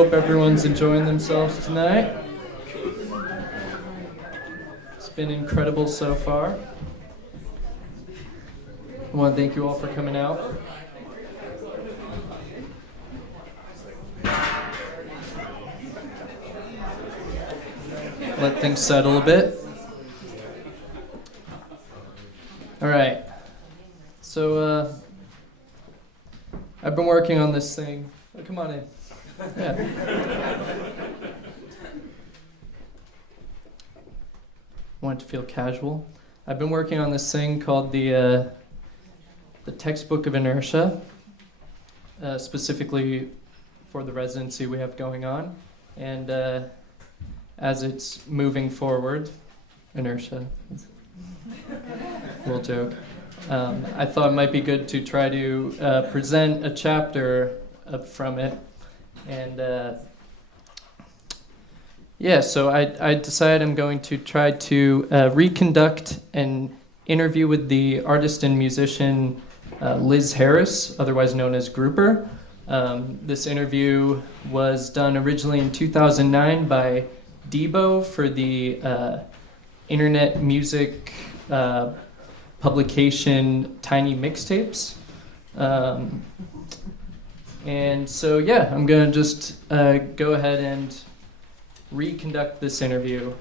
Hope everyone's enjoying themselves tonight. It's been incredible so far. I want to thank you all for coming out. Let things settle a bit. All right. So, I've been working on this thing. Oh, come on in. Yeah. Want it to feel casual. I've been working on this thing called the textbook of inertia, specifically for the residency we have going on, and as it's moving forward, inertia. Little joke. I thought it might be good to try to present a chapter from it, and so I decided I'm going to try to reconduct an interview with the artist and musician Liz Harris, otherwise known as Grouper. This interview was done originally in 2009 by Debo for the internet music publication Tiny Mixtapes. And so, I'm going to just go ahead and reconduct this interview.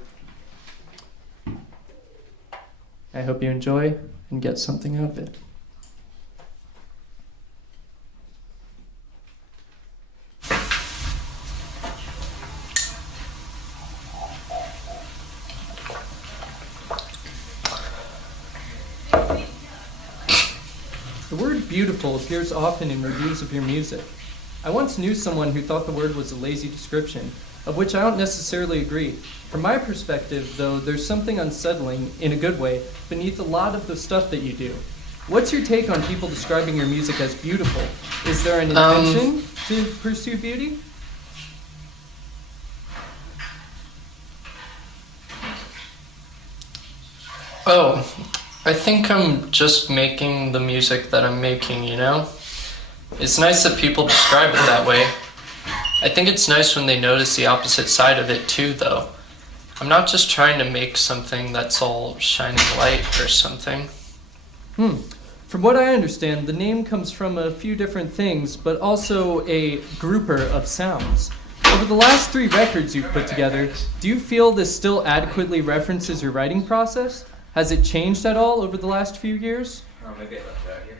I hope you enjoy and get something out of it. The word beautiful appears often in reviews of your music. I once knew someone who thought the word was a lazy description, of which I don't necessarily agree. From my perspective, though, there's something unsettling, in a good way, beneath a lot of the stuff that you do. What's your take on people describing your music as beautiful? Is there an intention to pursue beauty? I think I'm just making the music that I'm making, you know? It's nice that people describe it that way. I think it's nice when they notice the opposite side of it too, though. I'm not just trying to make something that's all shining light or something. From what I understand, the name comes from a few different things, but also a grouper of sounds. Over the last 3 records you've put together, do you feel this still adequately references your writing process? Has it changed at all over the last few years? Maybe I left it out here.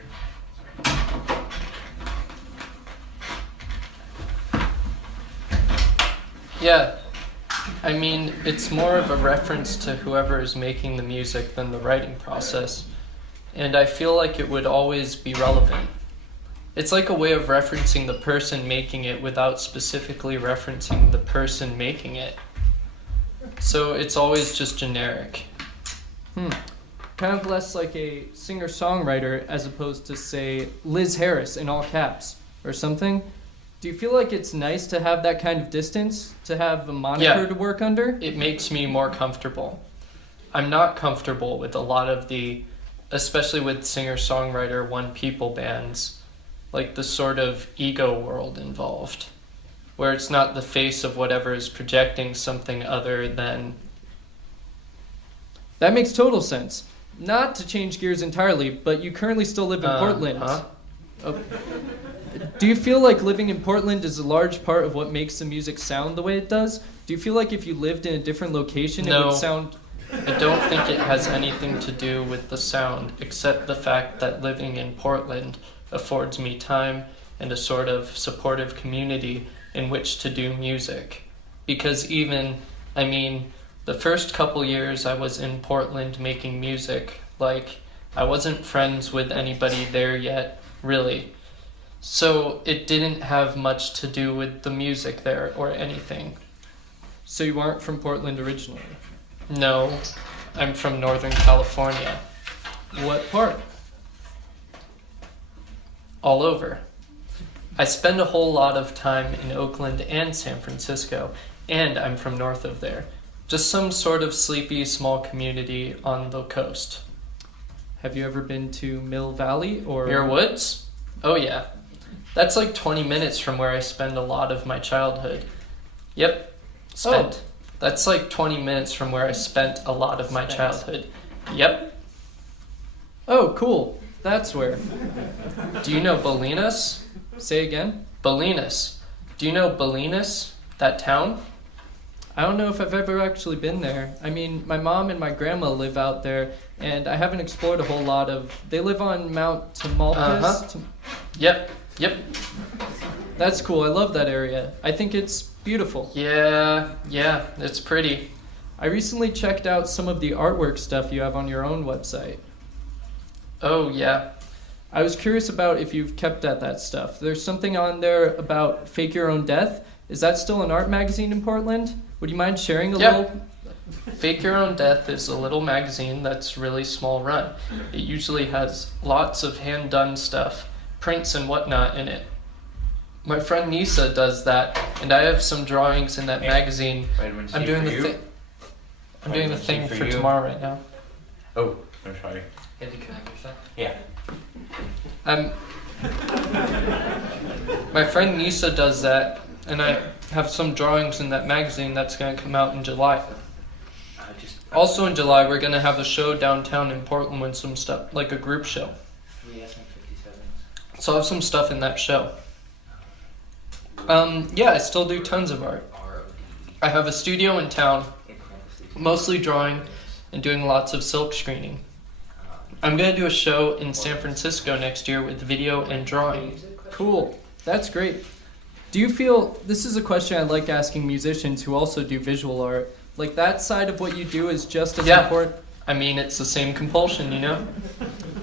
Yeah, I mean, it's more of a reference to whoever is making the music than the writing process. And I feel like it would always be relevant. It's like a way of referencing the person making it without specifically referencing the person making it. So it's always just generic. Kind of less like a singer-songwriter as opposed to, say, Liz Harris in all caps or something. Do you feel like it's nice to have that kind of distance, to have a moniker to work under? It makes me more comfortable. I'm not comfortable with a lot of the, especially with singer-songwriter one-people bands, like the sort of ego world involved, where it's not the face of whatever is projecting something other than... That makes total sense. Not to change gears entirely, but you currently still live in Portland. Do you feel like living in Portland is a large part of what makes the music sound the way it does? Do you feel like if you lived in a different location, it would sound... I don't think it has anything to do with the sound, except the fact that living in Portland affords me time and a sort of supportive community in which to do music. Because the first couple years I was in Portland making music, I wasn't friends with anybody there yet, really. So it didn't have much to do with the music there or anything. So you aren't from Portland originally? No, I'm from Northern California. What part? All over. I spend a whole lot of time in Oakland and San Francisco, and I'm from north of there. Just some sort of sleepy small community on the coast. Have you ever been to Mill Valley or... Muir Woods? Oh yeah. That's like 20 minutes from where I spend a lot of my childhood. Yep, spent. That's like 20 minutes from where I spent a lot of my childhood. Yep. Oh, cool. That's where. Do you know Bolinas? Say again? Bolinas. Do you know Bolinas, that town? I don't know if I've ever actually been there. I mean, my mom and my grandma live out there, and I haven't explored a whole lot of... They live on Mount Tamalpais. Yep. That's cool. I love that area. I think it's beautiful. Yeah, it's pretty. I recently checked out some of the artwork stuff you have on your own website. Oh, yeah. I was curious about if you've kept at that stuff. There's something on there about Fake Your Own Death. Is that still an art magazine in Portland? Would you mind sharing a little? Fake Your Own Death is a little magazine that's really small run. It usually has lots of hand-done stuff, prints and whatnot in it. My friend Nisa does that, and I have some drawings in that magazine. I'm doing the thing. I'm doing the thing for tomorrow right now. Oh, I'm sorry. Did you connect yourself? Yeah. My friend Nisa does that, and I have some drawings in that magazine that's going to come out in July. Also in July, we're going to have a show downtown in Portland with some stuff, like a group show. 3S and 57. So I have some stuff in that show. Yeah, I still do tons of art. I have a studio in town, mostly drawing and doing lots of silk screening. I'm going to do a show in San Francisco next year with video and drawing. Cool. That's great. Do you feel, this is a question I like asking musicians who also do visual art, like that side of what you do is just as important? I mean, it's the same compulsion, you know?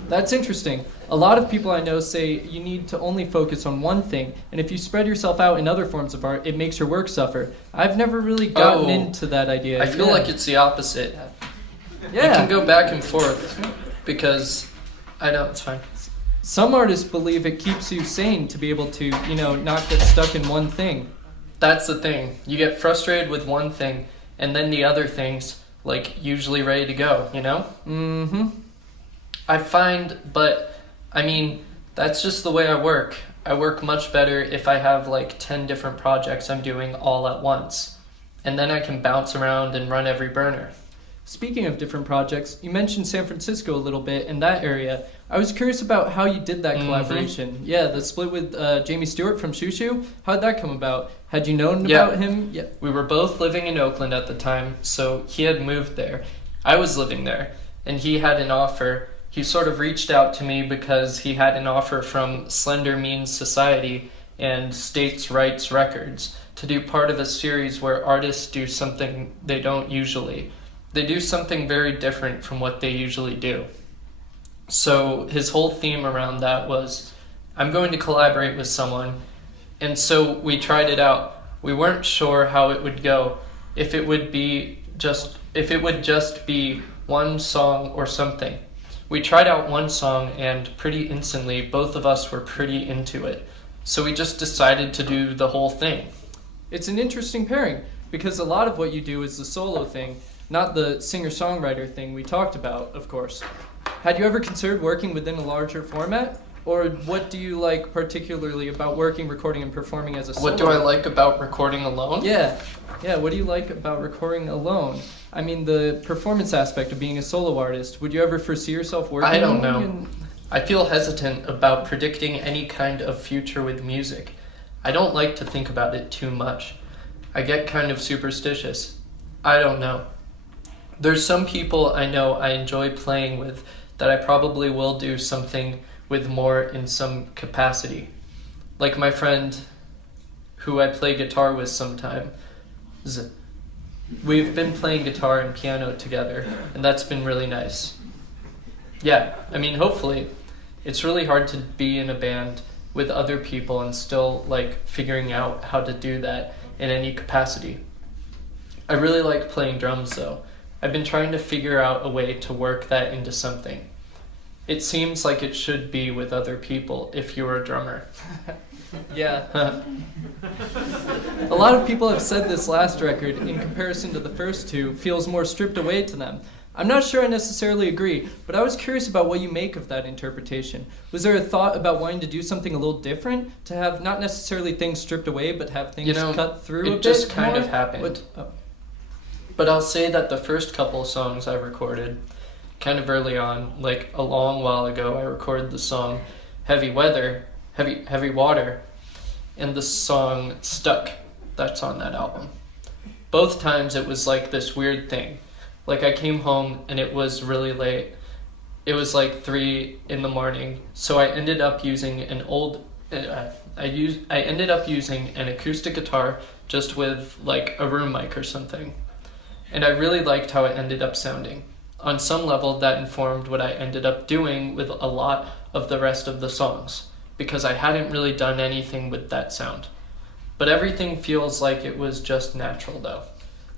That's interesting. A lot of people I know say you need to only focus on one thing, and if you spread yourself out in other forms of art, it makes your work suffer. I've never really gotten into that idea. I feel like it's the opposite. Yeah. You can go back and forth because I know it's fine. Some artists believe it keeps you sane to be able to, not get stuck in one thing. That's the thing. You get frustrated with one thing, and then the other thing's, usually ready to go, you know? Mm-hmm. I find, that's just the way I work. I work much better if I have, 10 different projects I'm doing all at once. And then I can bounce around and run every burner. Speaking of different projects, you mentioned San Francisco a little bit in that area. I was curious about how you did that collaboration. Yeah, the split with Jamie Stewart from Shoo Shoo. How'd that come about? Had you known about him? Yeah. We were both living in Oakland at the time, so he had moved there. I was living there, and he had an offer. He sort of reached out to me because he had an offer from Slender Means Society and States' Rights Records to do part of a series where artists do something they don't usually. They do something very different from what they usually do. So his whole theme around that was, I'm going to collaborate with someone. And so we tried it out. We weren't sure how it would go, if it would just be one song or something. We tried out one song, and pretty instantly both of us were pretty into it. So we just decided to do the whole thing. It's an interesting pairing, because a lot of what you do is the solo thing, not the singer-songwriter thing we talked about, of course. Had you ever considered working within a larger format? Or what do you like particularly about working, recording, and performing as a solo? What do I like about recording alone? Yeah, what do you like about recording alone? I mean, the performance aspect of being a solo artist. Would you ever foresee yourself working I don't alone? know. I feel hesitant about predicting any kind of future with music. I don't like to think about it too much. I get kind of superstitious. I don't know. There's some people I know I enjoy playing with that I probably will do something with more in some capacity. Like my friend who I play guitar with sometimes. We've been playing guitar and piano together, and that's been really nice. Yeah, hopefully. It's really hard to be in a band with other people and still, figuring out how to do that in any capacity. I really like playing drums, though. I've been trying to figure out a way to work that into something. It seems like it should be with other people if you're a drummer. Yeah. A lot of people have said this last record, in comparison to the first two, feels more stripped away to them. I'm not sure I necessarily agree, but I was curious about what you make of that interpretation. Was there a thought about wanting to do something a little different? To have not necessarily things stripped away, but have things cut through a bit? It just kind more? of happened. But I'll say that the first couple songs I recorded, kind of early on, like a long while ago, I recorded the song Heavy Water, and the song Stuck, that's on that album. Both times it was like this weird thing. Like I came home and it was really late. It was like 3 a.m, so I ended up using an acoustic guitar just with like a room mic or something. And I really liked how it ended up sounding. On some level, that informed what I ended up doing with a lot of the rest of the songs, because I hadn't really done anything with that sound. But everything feels like it was just natural, though.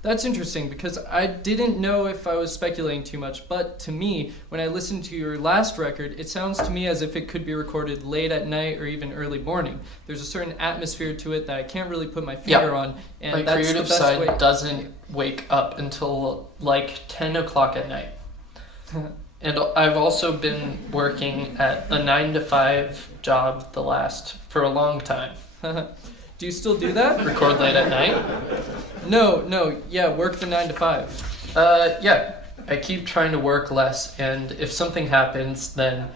That's interesting, because I didn't know if I was speculating too much, but to me, when I listened to your last record, it sounds to me as if it could be recorded late at night or even early morning. There's a certain atmosphere to it that I can't really put my finger on, and my that's creative the best side way. doesn't wake up until like 10 o'clock at night. And I've also been working at a 9-to-5 job for a long time. Do you still do that? Record late at night? Work the 9-to-5. Yeah. I keep trying to work less, and if something happens, then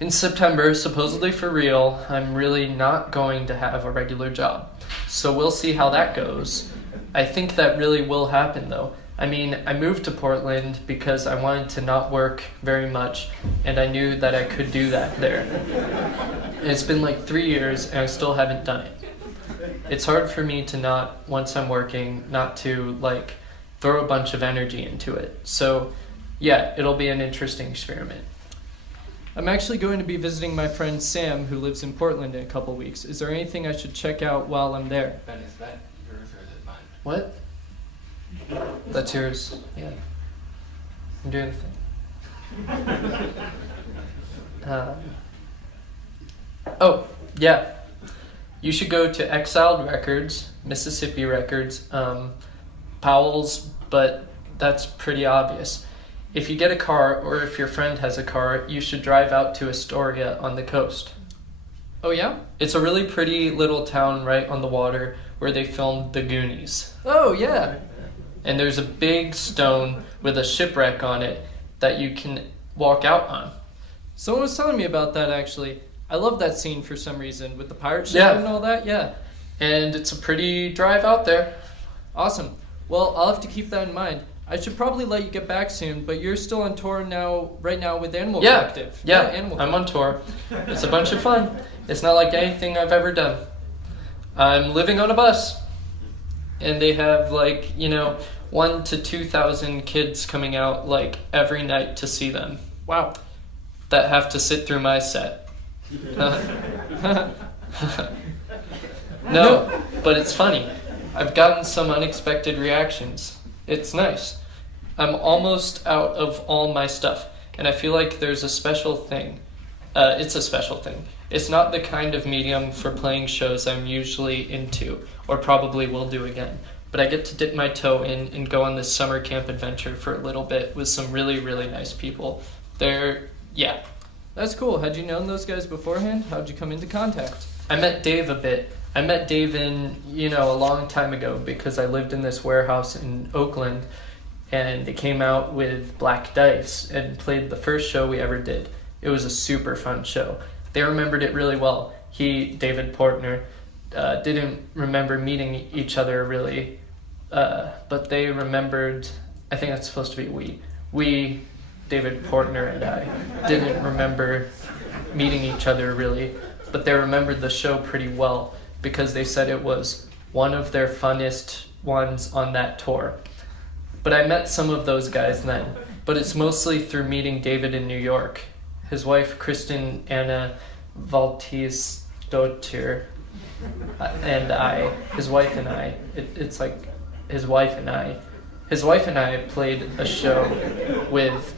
in September, supposedly for real, I'm really not going to have a regular job. So we'll see how that goes. I think that really will happen, though. I mean, I moved to Portland because I wanted to not work very much, and I knew that I could do that there. And it's been like 3 years, and I still haven't done it. It's hard for me to not, once I'm working, not to like throw a bunch of energy into it. So yeah, it'll be an interesting experiment. I'm actually going to be visiting my friend Sam, who lives in Portland, in a couple weeks. Is there anything I should check out while I'm there? Ben, is that yours or is it mine? What? That's yours. Yeah. I'm doing the thing. Yeah. You should go to Exiled Records, Mississippi Records, Powell's, but that's pretty obvious. If you get a car, or if your friend has a car, you should drive out to Astoria on the coast. Oh yeah? It's a really pretty little town right on the water where they filmed The Goonies. Oh yeah. And there's a big stone with a shipwreck on it that you can walk out on. Someone was telling me about that, actually. I love that scene for some reason, with the pirate ship Yeah. and all that, yeah. And it's a pretty drive out there. Awesome. Well, I'll have to keep that in mind. I should probably let you get back soon, but you're still on tour right now with Animal Collective. Yeah, Animal I'm on tour. It's a bunch of fun. It's not like anything I've ever done. I'm living on a bus. And they have 1,000 to 2,000 kids coming out every night to see them. Wow. That have to sit through my set. No, but it's funny. I've gotten some unexpected reactions. It's nice. I'm almost out of all my stuff, and I feel like there's a special thing. It's a special thing. It's not the kind of medium for playing shows I'm usually into, or probably will do again. But I get to dip my toe in and go on this summer camp adventure for a little bit with some really, really nice people. Yeah. That's cool. Had you known those guys beforehand? How'd you come into contact? I met Dave a bit. I met Dave a long time ago because I lived in this warehouse in Oakland, and they came out with Black Dice and played the first show we ever did. It was a super fun show. They remembered it really well. David Portner, didn't remember meeting each other really, but they remembered, I think that's supposed to be we, David Portner and I, didn't remember meeting each other really, but they remembered the show pretty well because they said it was one of their funnest ones on that tour. But I met some of those guys then, but it's mostly through meeting David in New York. His wife, Kristen Anna Valtisdottir, and his wife and I played a show with,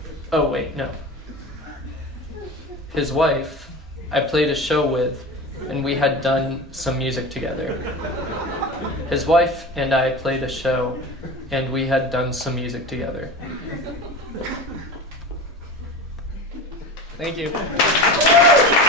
his wife, I played a show with, and we had done some music together. His wife and I played a show, and we had done some music together. Thank you.